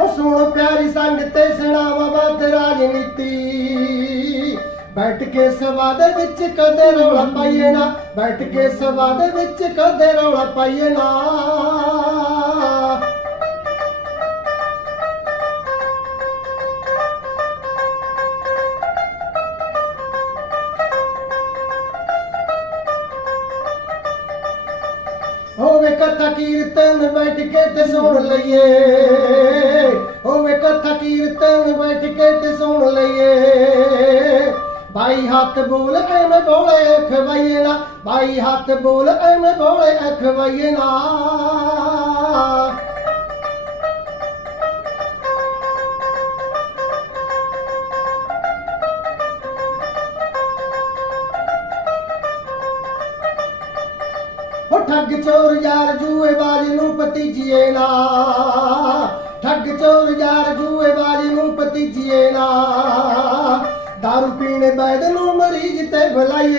ਹੋ ਸੁਣ ਪਿਆਰੀ ਸੰਗ ਤੇ ਸੁਣਾਵਾ ਬਾਤ ਰਾਜਨੀਤੀ ਬੈਠ ਕੇ ਸਵਾ ਦੇ ਵਿੱਚ ਕਦੇ ਰੌਲਾ ਪਾਈਏ ਨਾ, ਬੈਠ ਕੇ ਸਵਾ ਦੇ ਵਿੱਚ ਕਦੇ ਰੌਲਾ ਪਾਈਏ ਨਾ। ਹੋਵੇ ਕਥਾ ਕੀਰਤਨ ਬੈਠ ਕੇ ਤੇ ਸੁਣ ਲਈਏ। ਕਥਾ ਕੀਰਤਨ ਬੈਠ ਕੇ ਤੇ ਸੁਣ ਲਈਏ। ਬਾਈ ਹੱਥ ਬੋਲ ਐਵੇਂ ਬੋਲੇ ਖਵਾਈਏ ਨਾ। ਬਾਈ ਹੱਥ ਬੋਲ ਐਵੇਂ ਬੋਲੇ ਖਵਾਈਏ ਨਾ। ਹੋ ਠੱਗ ਚੋਰ ਯਾਰ ਜੂਏ ਬਾਜ ਨੂੰ ਭਤੀਜੀਏ ਨਾ। ਠੱਗ ਚੋਰ ਯਾਰ ਜੂਏ ਬਾਜ ਨੂੰ ਪਤੀ ਜੀਏ ਨਾ ਦਾਰੂ ਪੀਣੇ ਬੈਦ ਨੂੰ ਮਰੀਜ਼ ਤੇ ਭਲਾਈਏ